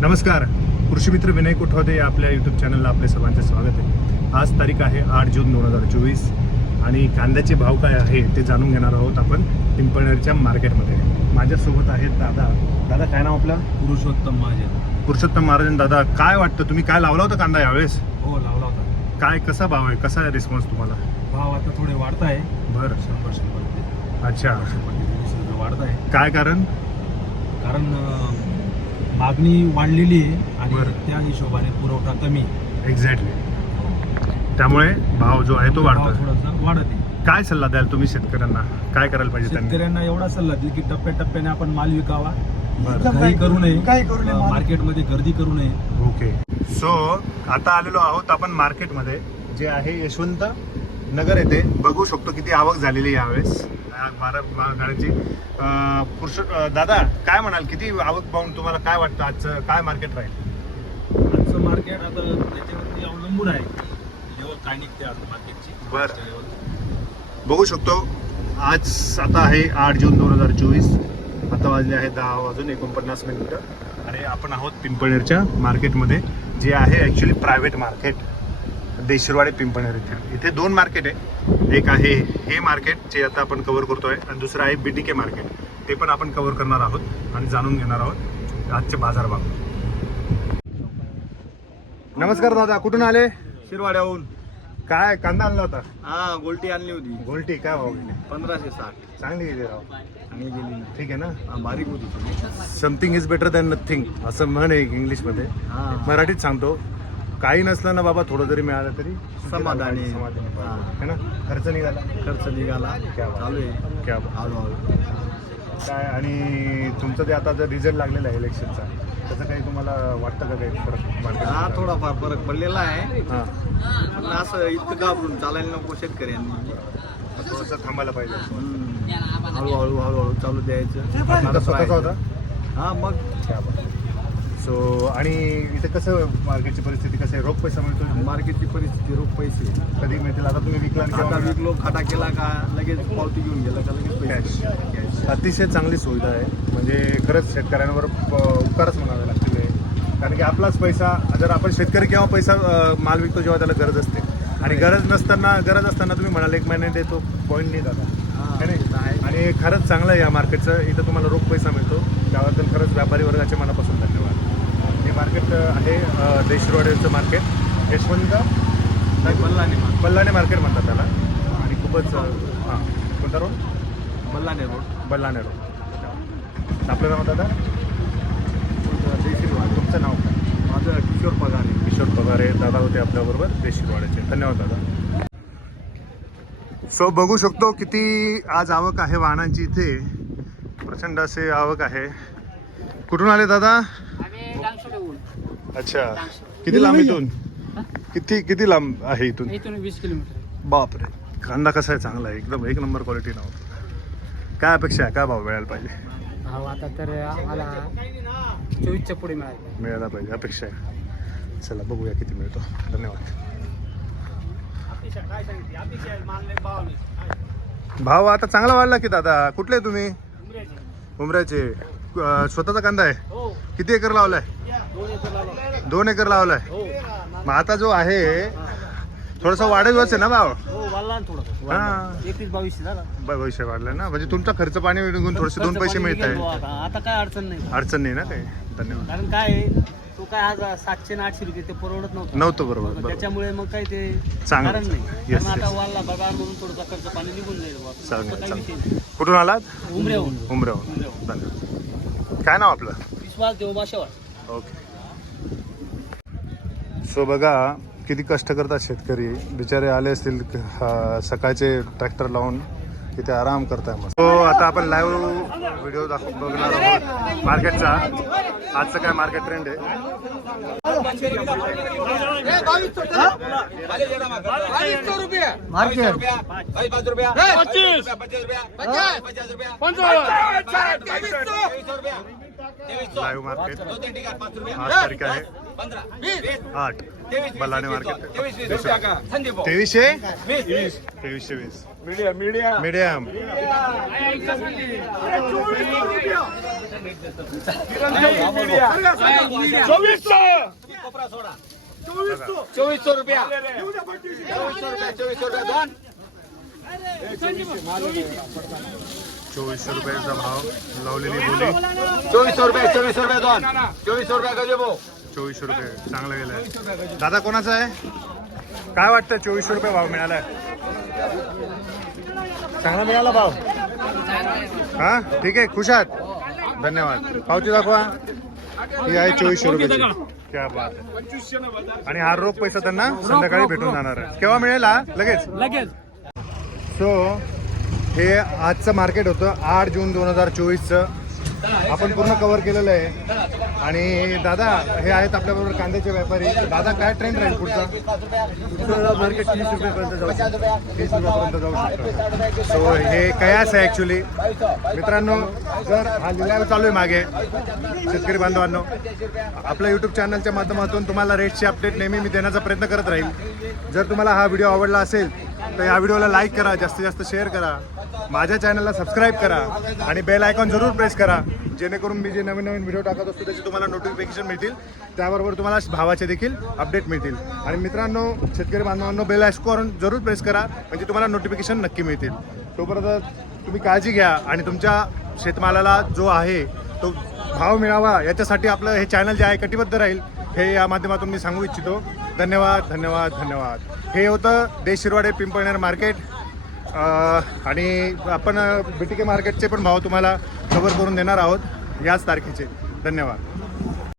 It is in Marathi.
नमस्कार. कृषी मित्र विनय कोठवदे आपल्या यूट्यूब चॅनलला आपले सर्वांचे स्वागत आहे. आज तारीख आहे आठ जून दोन हजार चोवीस आणि कांद्याचे भाव काय आहे ते जाणून घेणार आहोत आपण पिंपळनेरच्या मार्केटमध्ये. माझ्यासोबत आहेत दादा. दादा काय नाव आपलं? पुरुषोत्तम महाजन. पुरुषोत्तम महाराजन दादा काय वाटतं? तुम्ही काय लावला होता कांदा यावेळेस? हो लावला होता. काय कसा भाव आहे? कसा आहे रिस्पॉन्स तुम्हाला? भाव आता थोडे वाढत आहे. बरं. शंभर शंभर अच्छा. वाढत आहे. काय कारण? कारण मागणी वाढलेली आहे आणि बरं. त्या हिशोबाने पुरवठा कमी एक्झॅक्टली त्यामुळे भाव जो आहे तो भाव वाढतो थोडासा वाढत आहे. काय सल्ला द्याल तुम्ही शेतकऱ्यांना? काय करायला पाहिजे त्यांनी? शेतकऱ्यांना एवढा सल्ला देईल की टप्प्याटप्प्याने आपण माल विकावा. काही करू नये. काही करू नये, माल- मार्केटमध्ये गर्दी करू नये. ओके सो आता आलेलो आहोत आपण मार्केटमध्ये जे आहे यशवंत नगर येथे बघू शकतो किती आवक झालेली यावेळेस. बारा गाड्यांची पुरुष दादा काय म्हणाल? किती आवक पाहून तुम्हाला काय वाटतं? आजचं काय मार्केट राहील? आजचं मार्केट आता त्याच्यावरती अवलंबून आहे. लेवल काय निघते आज मार्केटची बरं. बघू शकतो. आज आता आहे आठ जून दोन हजार चोवीस. आता वाजले आहे दहा वाजून एकोणपन्नास मिनिटं. आणि आपण आहोत पिंपळनेरच्या मार्केटमध्ये जे आहे actually private market Deshirwade Pimpalner इथे इथे दोन मार्केट आहे. एक आहे हे मार्केट जे आता आपण कव्हर करतोय आणि दुसरं आहे बी टी के मार्केट. ते पण आपण कव्हर करणार आहोत आणि जाणून घेणार आहोत आजचे बाजारभाव नमस्कार दादा कुठून आले? शिरवाड्याहून. काय कांदा आणला होता? हा गोलटी आणली होती. गोल्टी काय भाव गेले? पंधराशे साठ. चांगली गेली राव. आणि गेली ठीक आहे ना? बारीक होती. Something is better than nothing असं म्हण आहे इंग्लिशमध्ये हा. मराठीत सांगतो काही नसलं ना बाबा थोडं जरी मिळालं तरी समाधानी. समाधानी. हा. है ना? खर्च निघाला. खर्च निघाला. क्या बात. चालू आहे. क्या बात. हळूहळू. काय आणि तुमचं ते आता जर रिझल्ट लागलेला आहे इलेक्शनचा त्याचं काही तुम्हाला वाटतं का काही फरक हा? थोडाफार फरक पडलेला आहे. हा. पण असं इतकं घाबरून चालायला नको शेतकऱ्यांनी. मग थोडंसं थांबायला पाहिजे. हम्म. हळूहळू हळूहळू चालू द्यायचं. स्वतःचा होता? हा मग. क्या सो आणि इथे कसं मार्केटची परिस्थिती कसं आहे? रोख पैसा मिळतो मार्केटची परिस्थिती रोख पैसे. कधी मिळतील? आता तुम्ही विकला आता विकलो खाटा केला का लगेच पावती घेऊन गेला का लगेच पैसे. कॅश अतिशय चांगली सुविधा आहे. म्हणजे खरंच शेतकऱ्यांवर उपकारच म्हणावे लागतील. कारण की आपलाच पैसा जर आपण शेतकरी केव्हा पैसा माल विकतो जेव्हा त्याला गरज असते. आणि गरज नसताना गरज असताना तुम्ही म्हणाल एक महिन्यात देतो पॉईंट नाही दादा. आणि खरंच चांगलं आहे या मार्केटचं इथं तुम्हाला रोख पैसा मिळतो. त्याबद्दल खरंच व्यापारी वर्गाचे मनापासून मार्केट आहे देशरोड्याचं मार्केट. यशवंत नाही, बल्लाने मार्केट. बल्लाणे मार्केट म्हणतात त्याला. आणि खूपच हां. कोणता road Ballane road Ballane road आपलं नाव दादा? देशीरवाड. तुमचं नाव काय? माझं किशोर पगारे. किशोर पगारे. दादा होते आपल्याबरोबर देशीरवाड्याचे. धन्यवाद दादा. सो बघू शकतो किती आज आवक आहे वाहनांची इथे. प्रचंड असे आवक आहे. कुठून आले दादा? अच्छा. किती लांब इथून? किती किती लांब आहे इथून? इथून वीस किलोमीटर. बापरे. कांदा कसा आहे? चांगला आहे. एकदम एक नंबर क्वालिटी नाव. काय अपेक्षा आहे? काय भाव मिळायला पाहिजे? भाव आता तर आम्हाला चोवीसच्या पुढे मिळाले मिळायला पाहिजे. अपेक्षा आहे. चला बघूया किती मिळतो. धन्यवाद. भाव आता चांगला वाढला की दादा? कुठले तुम्ही? उमऱ्याचे. स्वतःचा कांदा आहे? हो. किती एकर लावलाय? दोन एकर लावला दोन एकर लावलाय. हो. मग आता जो आहे थोडासा वाढतच आहे ना भाव? हो वाढला ना थोडं हा. वाढले. ना? म्हणजे तुमचा खर्च पाणी निघून थोडेसे दोन पैसे मिळत आहे आता. काय अडचण नाही. अडचण नाही ना काही? धन्यवाद. कारण काय तो काय आज सातशे आठशे रुपये ते परवडत नव्हतं. नव्हतं बरोबर त्याच्यामुळे मग काय ते चांगलं. कारण नाही. Yes, कारण आता. वाढला पगार म्हणून थोडासा खर्च पाणी निघून जाईल बुवा. चांगलं असं काही विषय चांगलं. कुठून आलात? उमऱ्याहून उमऱ्याहून धन्यवाद. काय नाव आपलं? विश्वास देव माशावर ओके. सो बघा किती कष्ट करतात शेतकरी. बिचारे आले असतील सकाळचे ट्रॅक्टर लावून तिथे आराम करताय मस्त. so, आता आपण लाईव्ह व्हिडिओ दाखव बघणार आहोत मार्केटचा आजचं काय मार्केट. ट्रेंड आहे लाईव्ह मार्केट. आज तारीख आहे. आठ. बल्लाने मार्केट. तेवीसशे तेवीसशे वीस. मीडियम चोवीसशे. रुपया. चोवीसशे रुपया. चोवीसशे रुपया. दोन. चोवीसशे रुपयाचा भाव लावलेली बोली. चोवीसशे रुपया चोवीसशे रुपया दोन. चोवीसशे रुपया गजे भाऊ चोवीसशे रुपये चांगला गेलाय दादा कोणाचा आहे? काय वाटतं चोवीसशे रुपये भाव मिळालाय? चांगला मिळाला भाव? हा? ठीक आहे खुश आहात? धन्यवाद. पावती दाखवा. ही आहे चोवीसशे रुपयाची. क्या बात आहे. आणि हा रोख पैसा त्यांना संध्याकाळी भेटून जाणार आहे. केव्हा मिळेल हा? लगेच? लगेच. सो हे आजचं मार्केट होतं आठ जून दोन हजार चोवीसचं. आपण पूर्ण कव्हर केलेलं आहे. आणि दादा हे आहेत आपल्याबरोबर कांद्याचे व्यापारी. दादा काय ट्रेंड राहील पुढचा? मार्केट तीस रुपयापर्यंत जाऊ शकतं. तीस रुपयापर्यंत जाऊ शकतं. सो हे कयास आहे ॲक्च्युली मित्रांनो जर हा लिलाव चालू आहे मागे शेतकरी बांधवांनो आपल्या यूट्यूब चॅनलच्या माध्यमातून तुम्हाला रेटची अपडेट नेहमी मी देण्याचा प्रयत्न करत राहील. जर तुम्हाला हा व्हिडिओ आवडला असेल तर या व्हिडिओला लाईक करा जास्तीत जास्त शेअर करा. माझ्या चॅनलला सबस्क्राईब करा आणि बेल आयकॉन जरूर प्रेस करा. जेणेकरून मी जे नवीन नवीन व्हिडिओ टाकत असतो त्याचे तुम्हाला नोटिफिकेशन मिळतील. त्याबरोबर तुम्हाला भावाचे देखील अपडेट मिळतील. आणि मित्रांनो शेतकरी बांधवांनो बेल आयकॉन जरूर प्रेस करा म्हणजे तुम्हाला नोटिफिकेशन नक्की मिळतील. तोपर्यंत तुम्ही काळजी घ्या आणि तुमच्या शेतमालाला जो आहे तो भाव मिळावा याच्यासाठी आपलं हे चॅनल जे आहे कटिबद्ध राहील. हे या माध्यमातून मी सांगू इच्छितो. धन्यवाद धन्यवाद धन्यवाद. हे होतं देश शिरवाडे पिंपळनेर मार्केट. आणि आपण बी टी के मार्केटचे पण भाव तुम्हाला कव्हर करून देणार आहोत याच तारखेचे. धन्यवाद.